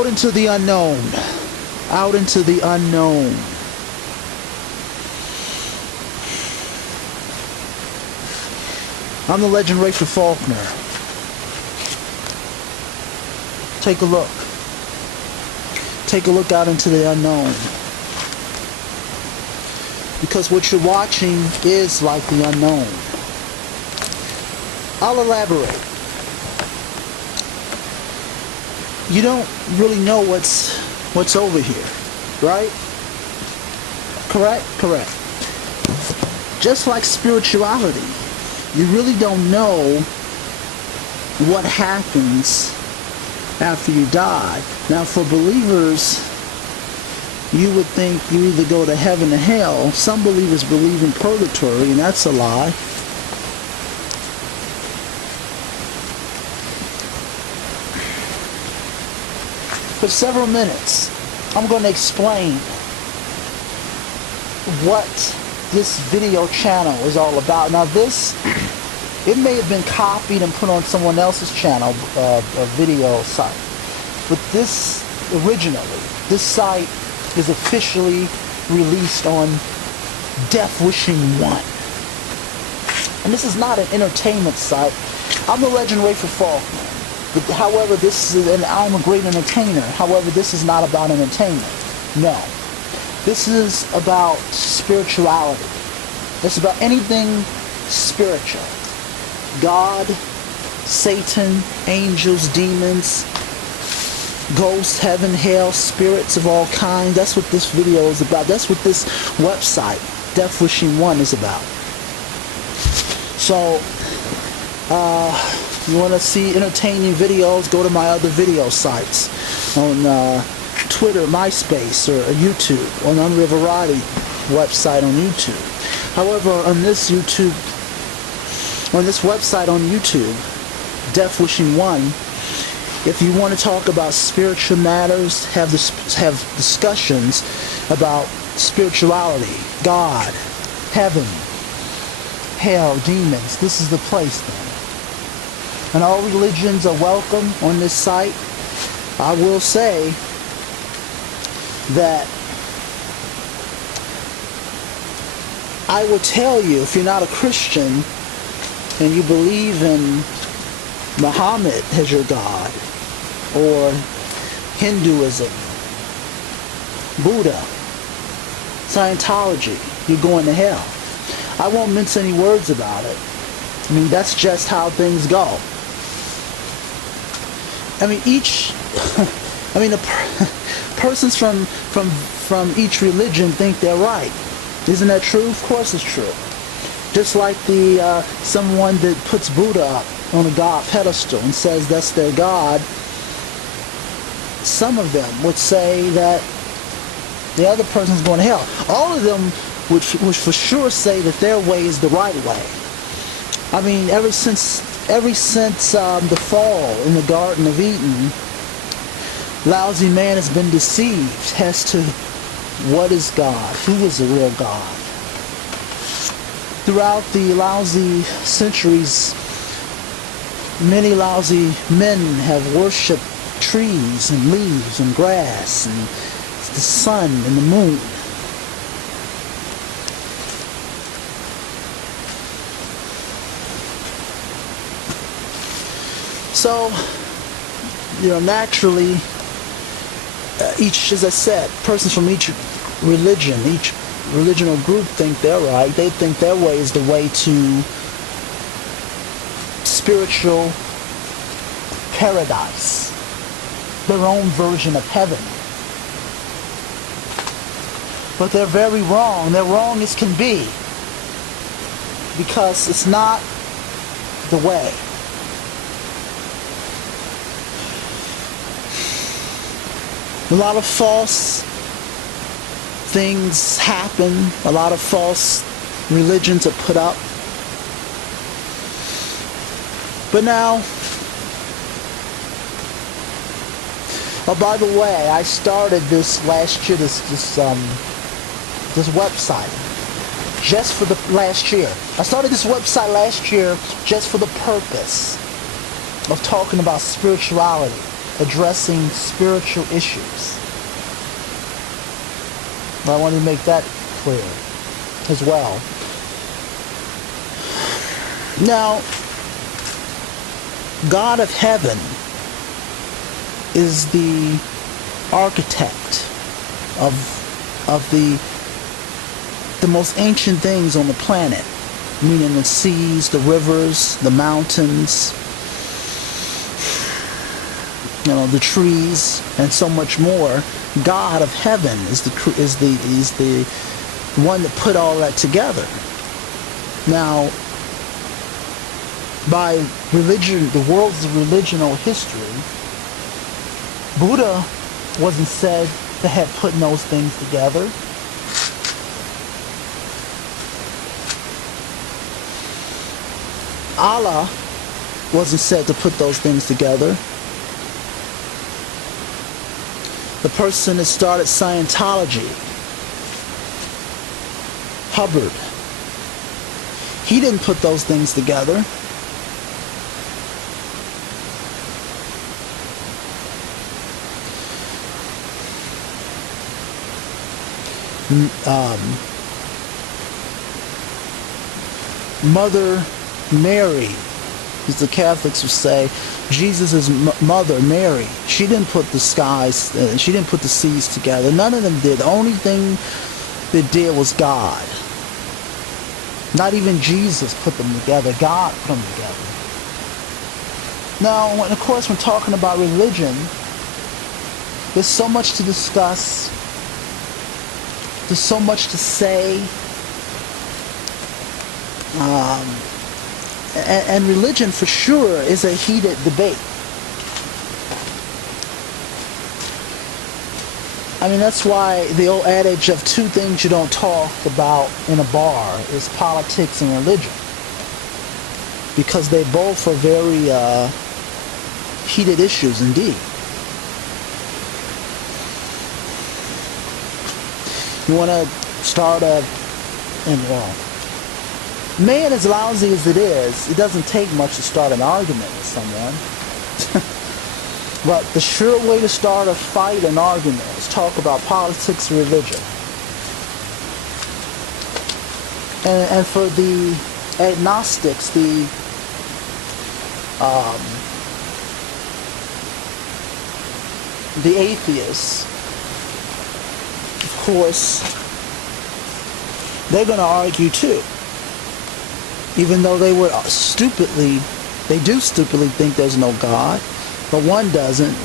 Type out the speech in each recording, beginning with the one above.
Out into the unknown. Out into the unknown. I'm the legend Rayford Faulkner. Take a look. Take a look out into the unknown. Because what you're watching is like the unknown. I'll elaborate. You don't really know what's over here, right? Correct? Correct. Just like spirituality, you really don't know what happens after you die. Now, for believers, you would think you either go to heaven or hell. Some believers believe in purgatory, and that's a lie. For several minutes, I'm going to explain what this video channel is all about. Now this, it may have been copied and put on someone else's channel, a video site. But this, originally, this site is officially released on Deathwishing 1. And this is not an entertainment site. I'm the legend Rayford Faulkner. However, this is, and I'm a great entertainer. However, this is not about entertainment. No. This is about spirituality. It's about anything spiritual. God, Satan, angels, demons, ghosts, heaven, hell, spirits of all kinds. That's what this video is about. That's what this website, Deathwishing 1, is about. So, you want to see entertaining videos, go to my other video sites on Twitter, MySpace, or YouTube, or on the Variety website on YouTube. However, on this website on YouTube, Deathwishing 1, if you want to talk about spiritual matters, have discussions about spirituality, God, heaven, hell, demons, this is the place then. And all religions are welcome on this site. I will say that I will tell you, if you're not a Christian and you believe in Muhammad as your God, or Hinduism, Buddha, Scientology, you're going to hell. I won't mince any words about it. I mean, that's just how things go. I mean, persons from each religion think they're right. Isn't that true? Of course it's true. Just like someone that puts Buddha up on a god pedestal and says that's their God, some of them would say that the other person's going to hell. All of them would for sure say that their way is the right way. I mean, ever since the fall in the Garden of Eden, lousy man has been deceived as to what is God, who is the real God. Throughout the lousy centuries, many lousy men have worshipped trees and leaves and grass and the sun and the moon. So, naturally, as I said, persons from each religion, each religional group think they're right. They think their way is the way to spiritual paradise, their own version of heaven. But they're very wrong. They're wrong as can be, because it's not the way. A lot of false things happen. A lot of false religions are put up. But now, oh, by the way, I started this last year, this website, just for the last year. I started this website last year just for the purpose of talking about spirituality. addressing spiritual issues. But I wanted to make that clear as well. Now, God of heaven is the architect of the most ancient things on the planet, meaning the seas, the rivers, the mountains, the trees, and so much more. God of heaven is the one that put all that together. Now, by religion, the world's religional history, Buddha wasn't said to have put those things together. Allah wasn't said to put those things together. The person that started Scientology, Hubbard, he didn't put those things together. Mother Mary, as the Catholics would say, Jesus' mother Mary, she didn't put the skies, she didn't put the seas together. None of them did. The only thing that did was God. Not even Jesus put them together. God put them together. Now, of course, when talking about religion, there's so much to discuss. There's so much to say. And religion, for sure, is a heated debate. I mean, that's why the old adage of two things you don't talk about in a bar is politics and religion. Because they both are very heated issues indeed. You want to start man, as lousy as it is, it doesn't take much to start an argument with someone. But the sure way to start a fight, an argument, is talk about politics and religion. And for the agnostics, the atheists, of course, they're going to argue too. Even though they do stupidly think there's no God, but one doesn't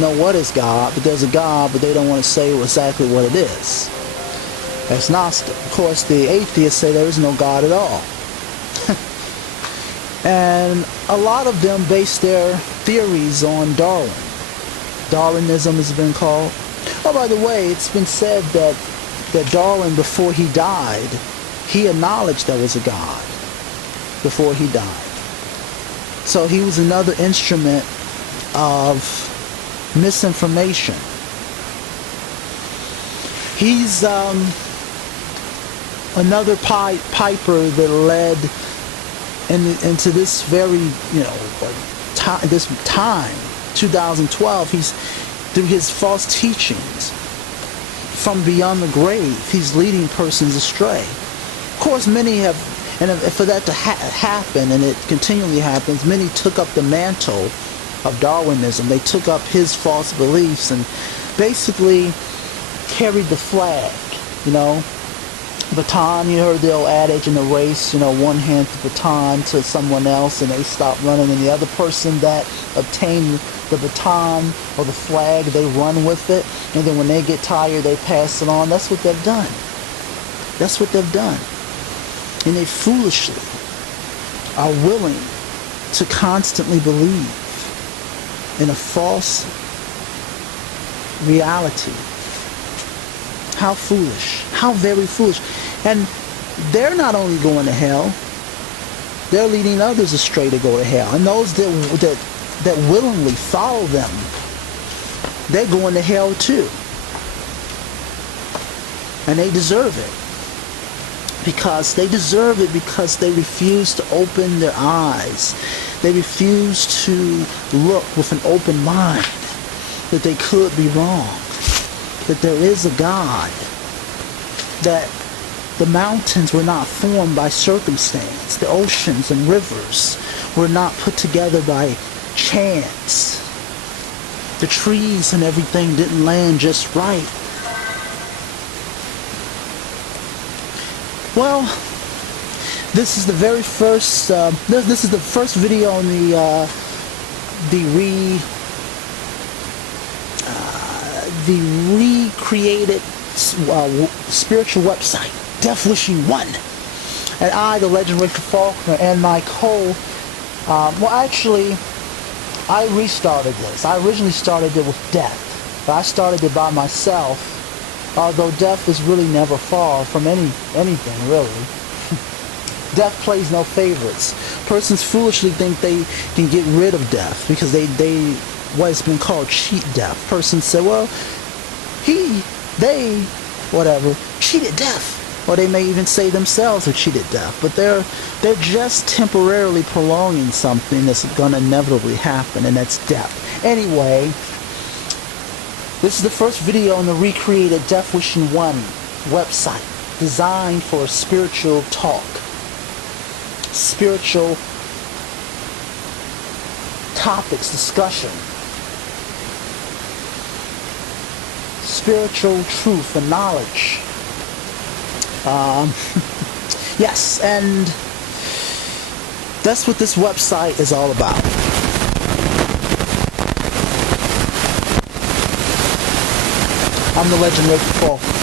know what is God, but there's a God, but they don't want to say exactly what it is. That's Gnostic. Of course, the atheists say there is no God at all. And a lot of them base their theories on Darwin. Darwinism has been called. Oh, by the way, it's been said that Darwin, before he died, he acknowledged there was a God before he died. So he was another instrument of misinformation. He's another piper that led into this very, this time, 2012. He's, through his false teachings from beyond the grave, he's leading persons astray. Of course, many have, and for that to happen, and it continually happens, many took up the mantle of Darwinism. They took up his false beliefs and basically carried the flag, baton. You heard the old adage in the race, one hand the baton to someone else and they stop running, and the other person that obtained the baton or the flag, they run with it, and then when they get tired, they pass it on. That's what they've done. That's what they've done. And they foolishly are willing to constantly believe in a false reality. How foolish. How very foolish. And they're not only going to hell, they're leading others astray to go to hell. And those that willingly follow them, they're going to hell too. And they deserve it. Because they refuse to open their eyes. They refused to look with an open mind that they could be wrong, that there is a God, that the mountains were not formed by circumstance, the oceans and rivers were not put together by chance, the trees and everything didn't land just right. Well, this is the very first. This is the first video on the recreated spiritual website, Deathwishing 1. And I, the legend Rayford Faulkner, and my well, actually, I restarted this. I originally started it with death, but I started it by myself. Although death is really never far from anything, really. Death plays no favorites. Persons foolishly think they can get rid of death because they what's been called cheat death. Persons say, well, they, whatever, cheated death. Or they may even say themselves are cheated death. But they're just temporarily prolonging something that's going to inevitably happen, and that's death. Anyway, this is the first video on the recreated Deathwishing 1 website, designed for spiritual talk, spiritual topics, discussion, spiritual truth and knowledge. Yes, and that's what this website is all about. I'm the legend Rayford Faulkner.